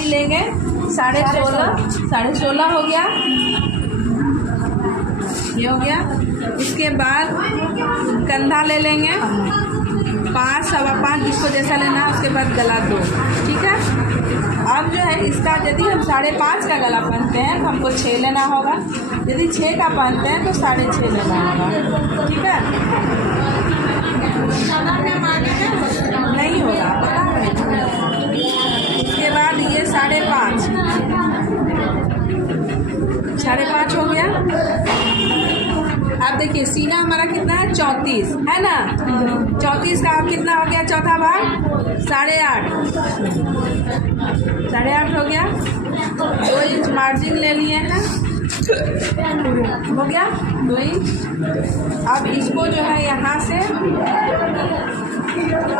लेंगे 16.5 हो गया, ये हो गया। इसके बाद कंधा ले लेंगे 5, 5.25 जिसको जैसा लेना है। उसके बाद गला 2, ठीक है। अब जो है इसका यदि हम 5.5 का गला पहनते हैं तो हमको 6 लेना होगा, यदि 6 का पहनते हैं तो 6.5 लेना होगा, ठीक है। नहीं होगा। उसके बाद ये 5.5 हो गया। अब देखिए सीना हमारा कितना है 34 है ना। 34 का अब कितना हो गया, चौथा भाग 8.5 हो गया। 2 इंच मार्जिन ले लिए हैं, हो गया 2 इंच। अब इसको जो है यहाँ से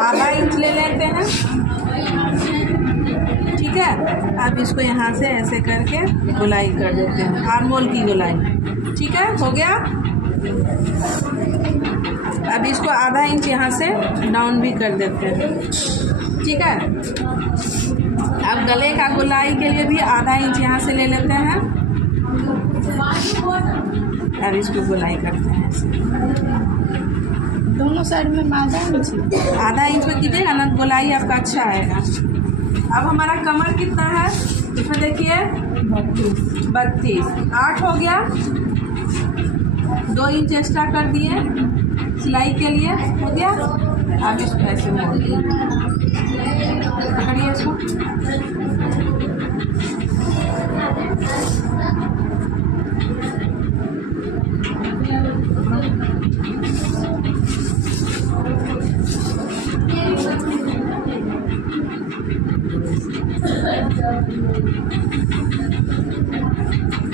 आधा इंच ले लेते हैं, ठीक है। अब इसको यहाँ से ऐसे करके गोलाई कर देते हैं, आर्मोल की गोलाई, ठीक है, हो गया। अब इसको आधा इंच यहाँ से डाउन भी कर देते हैं, ठीक है। अब गले का गोलाई के लिए भी आधा इंच यहाँ से ले लेते हैं। अब इसको गोलाई करते हैं ऐसे, दोनों साइड में आधा इंच में कीजिएगा ना, गोलाई आपका अच्छा आएगा। अब हमारा कमर कितना है, इसमें देखिए 32, 8 हो गया। 2 इंच एक्स्ट्रा कर दिए सिलाई के लिए, हो गया। अब इसको ऐसे मोड़ दिए, पकड़िए इसको,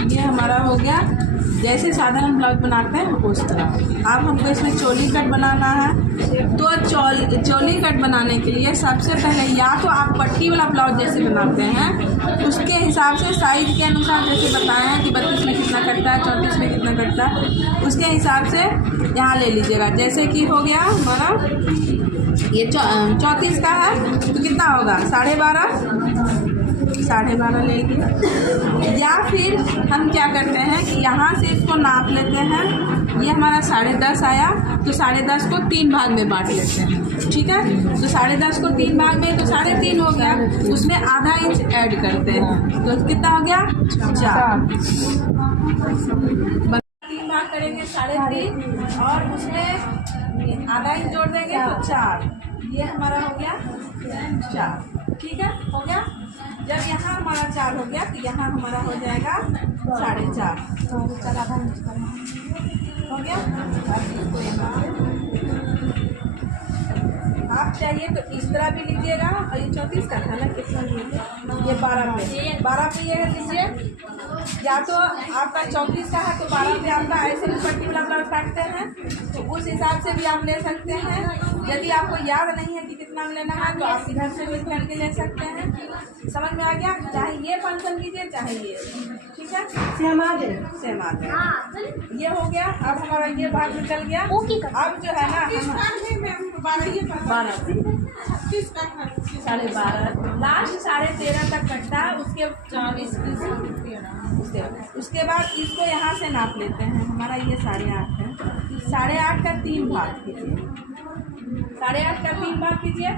ये हमारा हो गया जैसे साधारण ब्लाउज बनाते हैं उस तरह। अब हमको इसमें चोली कट बनाना है, तो चोली कट बनाने के लिए सबसे पहले या तो आप पट्टी वाला ब्लाउज जैसे बनाते हैं उसके हिसाब से साइज के अनुसार, जैसे बताए हैं कि 32 में कितना कटता है, 34 में कितना कटता है, उसके हिसाब से यहाँ ले लीजिएगा। जैसे कि हो गया हमारा ये 34 का है तो कितना होगा 12.5 ले लीजिए। या फिर हम क्या करते हैं कि यहाँ से इसको नाप लेते हैं, ये हमारा 10.5 आया तो 10.5 को 3 भाग में बांट लेते हैं, ठीक है। तो 10.5 को 3 भाग में तो 3.5 हो गया, उसमें आधा इंच ऐड करते हैं तो कितना हो गया 4। 3 भाग करेंगे 3.5 और उसमें आधा इंच जोड़ देंगे तो 4, ये हमारा हो गया 4, ठीक है, हो गया। जब यहाँ हमारा 4 हो गया तो यहाँ हमारा हो जाएगा 4.5 हो गया। अब इसको यहाँ आप चाहिए तो इस तरह भी लीजिएगा। और ये 34 का था ना, कितना लीजिए, ये 12 पे ये लीजिए। या तो आपका 34 का है तो 12 पे आपका ऐसे भी पट्टी वाला ब्लाउज काटते हैं तो उस हिसाब से भी आप ले सकते हैं। यदि आपको याद नहीं है कि कितना लेना है तो आप इधर से भी करके ले सकते हैं। समझ में आ गया, चाहे ये फंक्शन कीजिए चाहे ये, ठीक है, सेम आ जाए। ये हो गया। अब हमारा ये भाग निकल गया। अब जो है ना 12.5 लास्ट 13.5 तक कटता है। उसके बाद इसको यहाँ से नाप लेते हैं। हमारा ये 8.5 है, 8.5 का 3 भाग कीजिए, 8.5 का 3 भाग कीजिए,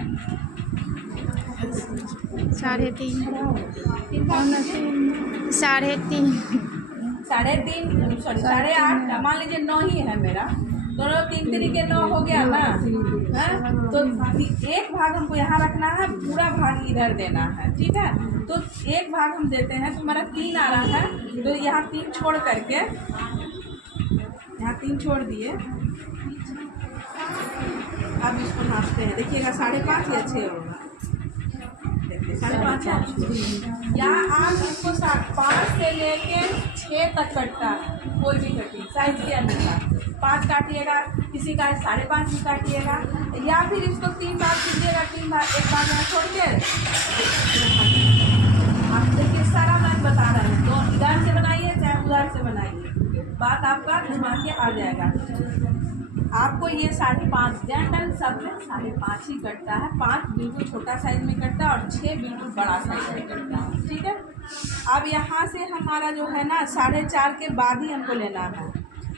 3.5 सॉरी 8.5 का, मान लीजिए 9 ही है मेरा, दोनों 3 तरीके 9 हो गया ना, है तो एक भाग हमको यहाँ रखना है, पूरा भाग इधर देना है, ठीक है। तो एक भाग हम देते हैं तो हमारा 3 आ रहा है, तो यहाँ 3 छोड़ करके यहाँ 3 छोड़ दिए। अब इसको नापते हैं, देखिएगा 5.5 या 6 होगा, 5.5 है। यहाँ आप इसको 5 से लेके 6 तक कटता है, कोई भी कटिंग साइज के अनुसार 5 काटिएगा, किसी का 5.5 भी काटिएगा, या फिर इसको 3 भाग कीजिएगा, 3 भाग, एक भाग यहाँ छोड़ के। आप देखिए सारा मैं बता रहा हूँ, तो इधर से बनाइए चाहे उधर से बनाइए, बात आपका घुमा के आ जाएगा। आपको ये 5.5 जनरल सब में 5.5 ही कटता है। 5 बिल्कुल छोटा साइज में कटता है और 6 बिल्कुल बड़ा साइज में कटता है। अब यहाँ से हमारा जो है ना 4.5 के बाद ही हमको लेना है।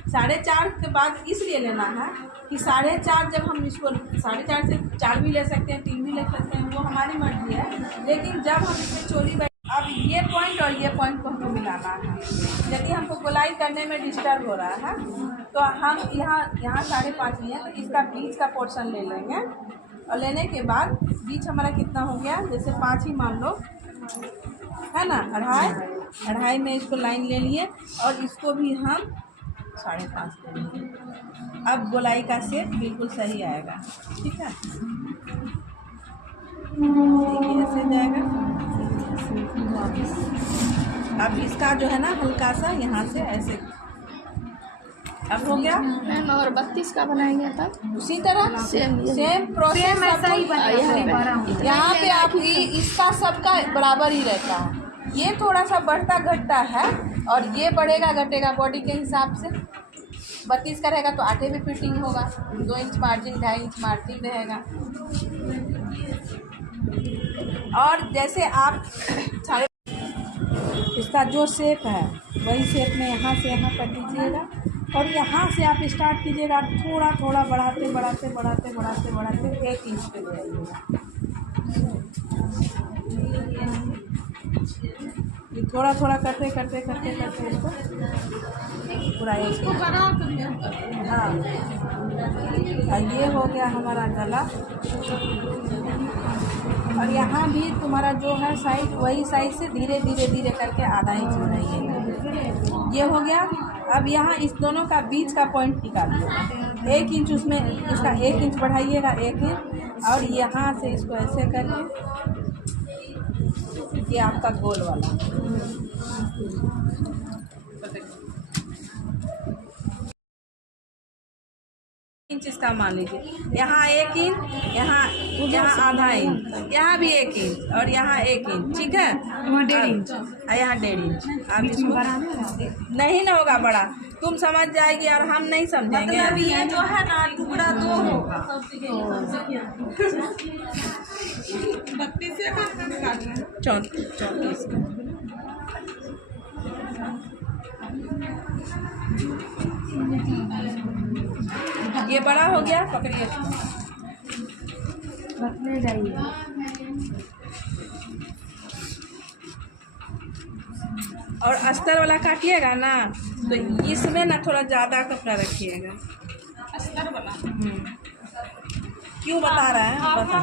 4.5 के बाद इसलिए लेना है कि 4.5 जब हम इसको 4.5 से 4 भी ले सकते हैं, 3 भी ले सकते हैं, वो हमारी मर्जी है। लेकिन जब हम इसमें चोरी अब ये पॉइंट और ये पॉइंट को हमको मिलाना है। यदि हमको गोलाई करने में डिस्टर्ब हो रहा है तो हम यहाँ 5.5 लिए, तो इसका बीच का पोर्शन ले लेंगे। और लेने के बाद बीच हमारा कितना हो गया, जैसे 5 ही मान लो है ना, 2.5 में इसको लाइन ले लिए और इसको भी हम 5.5 ले लेंगे। अब गोलाई का शेप बिल्कुल सही आएगा। ठीक है, देखिए ऐसे जाएगा। अब इसका जो है ना हल्का सा यहाँ से ऐसे, अब हो गया मैम। और 32 का बनाएंगे तब उसी तरह सेम प्रोसेस ऐसा ही बनेगा। यहाँ पे आप इसका सबका बराबर ही रहता है। ये थोड़ा सा बढ़ता घटता है और ये बढ़ेगा घटेगा बॉडी के हिसाब से। 32 का रहेगा तो 8 भी फिटिंग होगा, 2 इंच मार्जिन 2.5 इंच मार्जिन रहेगा। और जैसे आप इसका जो शेप है वही शेप में यहाँ से यहाँ कर दीजिएगा और यहाँ से आप स्टार्ट कीजिएगा। थोड़ा थोड़ा बढ़ाते 1 इंच पे ले आइएगा। थोड़ा थोड़ा करते इसको पूरा एक। हाँ, ये हो गया हमारा गला। और यहाँ भी तुम्हारा जो है साइड, वही साइड से धीरे धीरे करके आधा इंच बढ़ाइएगा। ये हो गया। अब यहाँ इस दोनों का बीच का पॉइंट निकालिए, 1 इंच उसमें, इसका 1 इंच बढ़ाइएगा, 1 इंच। और यहाँ से इसको ऐसे करके ये आपका गोल वाला 1 इंच इसका मान लीजिए। यहाँ 1 इंच, यहाँ आधा इंच, यहाँ भी 1 इंच और यहाँ 1 इंच। ठीक है, वहाँ 1.5 इंच, यहाँ 1.5 इंच। अब इसको नहीं ना होगा बड़ा, तुम समझ जाएगी और हम नहीं समझेंगे। मतलब ये जो है ना टुकड़ा 2 होगा। 34 ये बड़ा हो गया, पकड़िए रखने जाइए। और अस्तर वाला काटिएगा ना तो इसमें ना थोड़ा ज़्यादा कपड़ा रखिएगा। अस्तर वाला क्यों बता रहा है, बता।